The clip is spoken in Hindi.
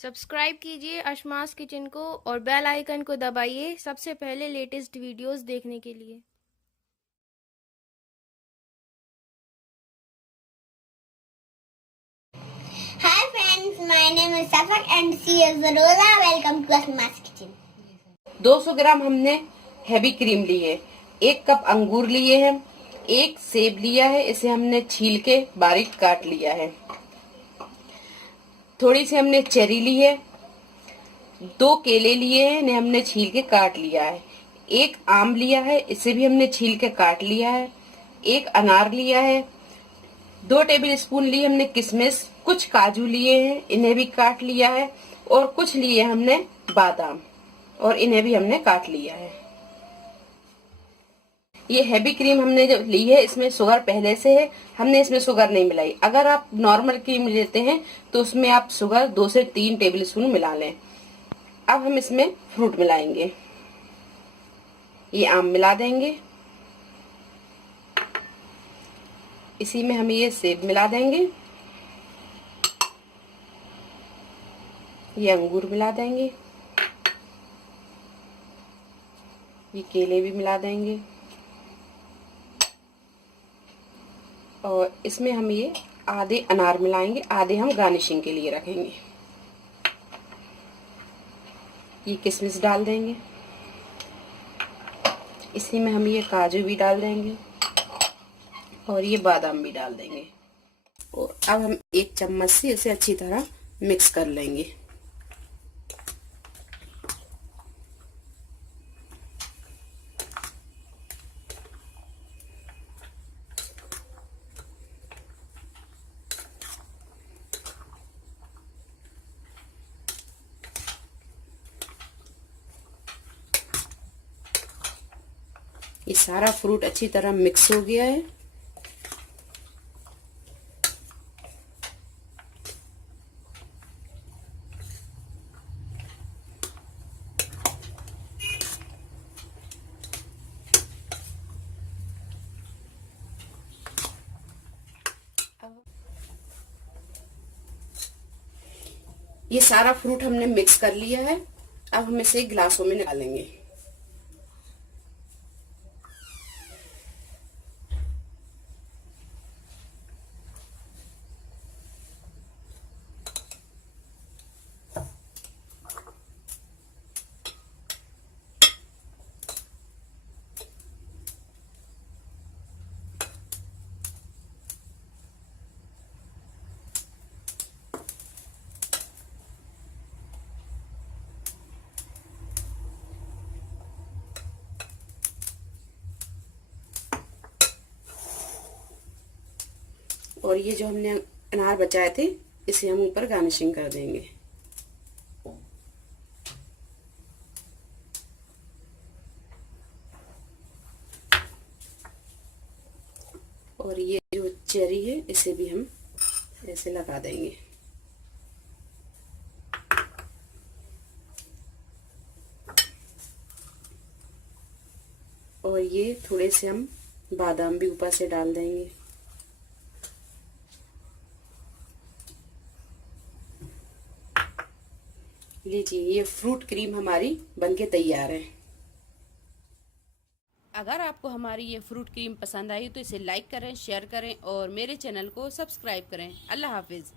सब्सक्राइब कीजिए अशमास किचन को और बेल आइकन को दबाइए सबसे पहले लेटेस्ट वीडियोस देखने के लिए। Hi friends, my name is Safak and she is Rosa. Welcome to Ashma's Kitchen. 200 ग्राम हमने हैवी क्रीम ली है, 1 कप अंगूर लिए हैं, 1 सेब लिया है, इसे हमने छील के बारीक काट लिया है। थोड़ी सी हमने चेरी ली है, 2 केले लिए हैं, इन्हें हमने छील के काट लिया है। 1 आम लिया है, इसे भी हमने छील के काट लिया है। 1 अनार लिया है। 2 टेबल स्पून लिए हमने किशमिश, कुछ काजू लिए हैं, इन्हें भी काट लिया है। और कुछ लिए हमने बादाम और इन्हें भी हमने काट लिया है। ये हैवी क्रीम हमने जो ली है इसमें शुगर पहले से है, हमने इसमें शुगर नहीं मिलाई। अगर आप नॉर्मल क्रीम लेते हैं तो उसमें आप शुगर 2 से 3 टेबल स्पून मिला लें। अब हम इसमें फ्रूट मिलाएंगे। ये आम मिला देंगे, इसी में हम ये सेब मिला देंगे, ये अंगूर मिला देंगे, ये केले भी मिला देंगे और इसमें हम ये आधे अनार मिलाएंगे, आधे हम गार्निशिंग के लिए रखेंगे। ये किशमिश डाल देंगे, इसी में हम ये काजू भी डाल देंगे और ये बादाम भी डाल देंगे। और अब हम 1 चम्मच से इसे अच्छी तरह मिक्स कर लेंगे। ये सारा फ्रूट अच्छी तरह मिक्स हो गया है। ये सारा फ्रूट हमने मिक्स कर लिया है। अब हम इसे गिलासों में निकालेंगे। और ये जो हमने अनार बचाए थे इसे हम ऊपर गार्निशिंग कर देंगे। और ये जो चेरी है इसे भी हम ऐसे लगा देंगे। और ये थोड़े से हम बादाम भी ऊपर से डाल देंगे। लीजिए, ये फ्रूट क्रीम हमारी बनके तैयार है। अगर आपको हमारी ये फ्रूट क्रीम पसंद आई तो इसे लाइक करें, शेयर करें और मेरे चैनल को सब्सक्राइब करें। अल्लाह हाफिज़।